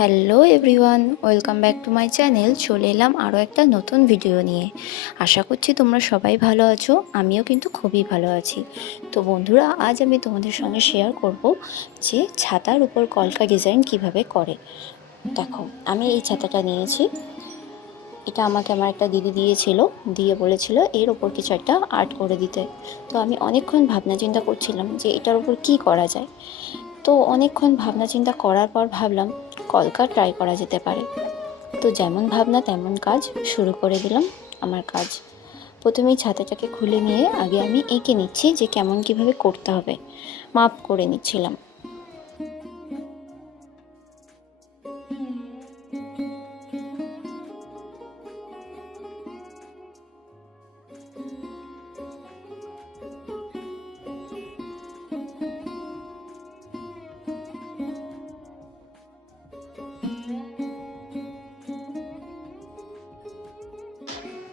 Hello everyone, welcome back to my channel. চলে এলাম আরও একটা নতুন ভিডিও নিয়ে। আশা করছি তোমরা সবাই ভালো আছো, আমিও কিন্তু খুবই ভালো আছি। তো বন্ধুরা, আজ আমি তোমাদের সঙ্গে শেয়ার করব যে ছাতার উপর কলকা ডিজাইন কীভাবে করে। দেখো, আমি এই ছাতাটা নিয়েছি। এটা আমাকে আমার একটা দিদি দিয়েছিল, দিয়ে বলেছিল এর ওপর কিছু একটা আর্ট করে দিতে। তো আমি অনেকক্ষণ ভাবনা চিন্তা করছিলাম যে এটার উপর কি করা যায়। তো অনেকক্ষণ ভাবনা চিন্তা করার পর ভাবলাম কলকা ট্রাই করা যেতে পারে। তো যেমন ভাবনা তেমন কাজ শুরু করে দিলাম আমার কাজ। প্রথমেই ছাতাটাকে খুলে নিয়ে আগে আমি এঁকে নিচ্ছি যে কেমন কীভাবে করতে হবে। মাপ করে নিচ্ছিলাম।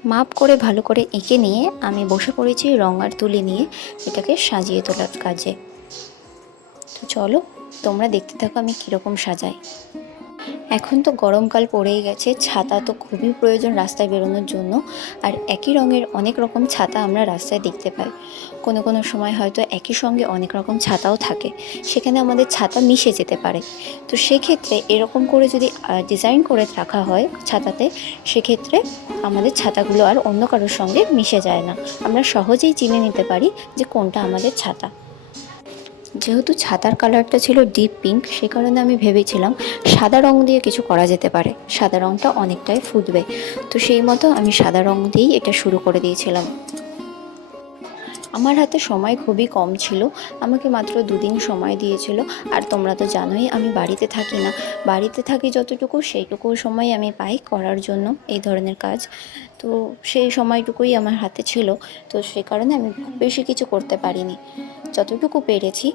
মাপ করে ভালো করে এঁকে নিয়ে আমি বসে পড়েছি রং আর তুলি নিয়ে এটাকে সাজিয়ে তোলার কাজে। তো চলো, তোমরা দেখতে থাকো আমি কীরকম সাজাই। এখন তো গরমকাল পড়েই গেছে, ছাতা তো খুবই প্রয়োজন রাস্তায় বেরোনোর জন্য, আর একই রঙের অনেক রকম ছাতা আমরা রাস্তায় দেখতে পাই। কোনো কোনো সময় হয়তো একই সঙ্গে অনেক রকম ছাতাও থাকে, সেখানে আমাদের ছাতা মিশে যেতে পারে। তো সেক্ষেত্রে এরকম করে যদি ডিজাইন করে রাখা হয় ছাতাতে, সেক্ষেত্রে আমাদের ছাতাগুলো আর অন্য কারোর সঙ্গে মিশে যায় না। আমরা সহজেই চিনে নিতে পারি যে কোনটা আমাদের ছাতা। যেহেতু ছাতার কালারটা ছিল ডিপ পিঙ্ক সে কারণে আমি ভেবেছিলাম সাদা রং দিয়ে কিছু করা যেতে পারে। সাদা রংটা অনেকটাই ফুটবে। তো সেই মতো আমি সাদা রং দিয়েই এটা শুরু করে দিয়েছিলাম। আমার হাতে সময় খুবই কম ছিল। আমাকে মাত্র দুদিন সময় দিয়েছিল। আর তোমরা তো জানোই, আমি বাড়িতে থাকি না। বাড়িতে থাকি যতটুকু, সেইটুকু সময় আমি পাই করার জন্য এই ধরনের কাজ। তো সেই সময়টুকুই আমার হাতে ছিল। তো সে কারণে আমি খুব বেশি কিছু করতে পারিনি। যতটুকু পেরেছি,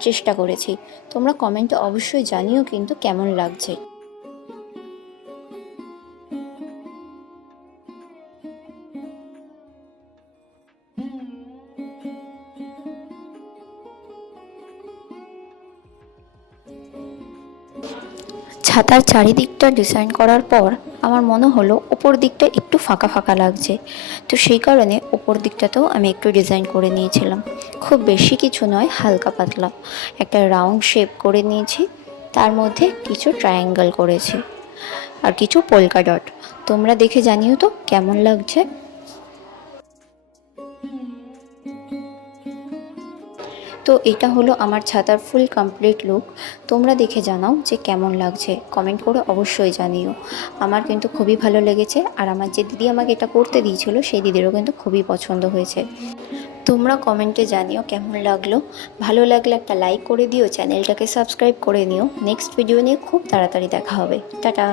চেষ্টা করেছি। তোমরা কমেন্টে অবশ্যই জানিও কিন্তু কেমন লাগছে। ছাতার চারিদিকটা ডিজাইন করার পর আমার মনে হলো ওপর দিকটা একটু ফাঁকা ফাঁকা লাগছে। তো সেই কারণে ওপর দিকটাতেও আমি একটু ডিজাইন করে নিয়েছিলাম। খুব বেশি কিছু নয়, হালকা পাতলা। একটা রাউন্ড শেপ করে নিয়েছি, তার মধ্যে কিছু ট্রায়াঙ্গেল করেছি। আর কিছু পোলকা ডট তোমরা দেখে জানিও তো কেমন লাগছে? তো এটা হলো আমার ছাতার ফুল কমপ্লিট লুক তোমরা দেখে জানাও যে কেমন লাগছে। কমেন্ট করে অবশ্যই জানিও। আমার কিন্তু খুবই ভালো লেগেছে আর আমার যে দিদি আমাকে এটা করতে দিয়েছিল, সেই দিদিরও কিন্তু খুবই পছন্দ হয়েছে। তোমরা কমেন্টে জানিও কেমন লাগল। ভালো লাগলে একটা লাইক করে দিও চ্যানেলটাকে সাবস্ক্রাইব করে নিও। নেক্সট ভিডিও নিয়ে খুব তাড়াতাড়ি দেখা হবে। টাটা!